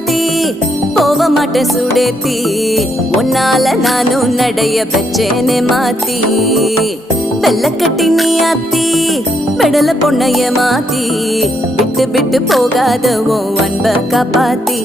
மாத்தி போக மாட்டேன் சுடேத்தி உன்னால நானும் நடைய பெச்சேனே மாத்தி வெள்ளக்கட்டி நீ ஆத்தி பெடல பொண்ணைய மாத்தி விட்டு விட்டு போகாத உன் அன்ப காப்பாத்தி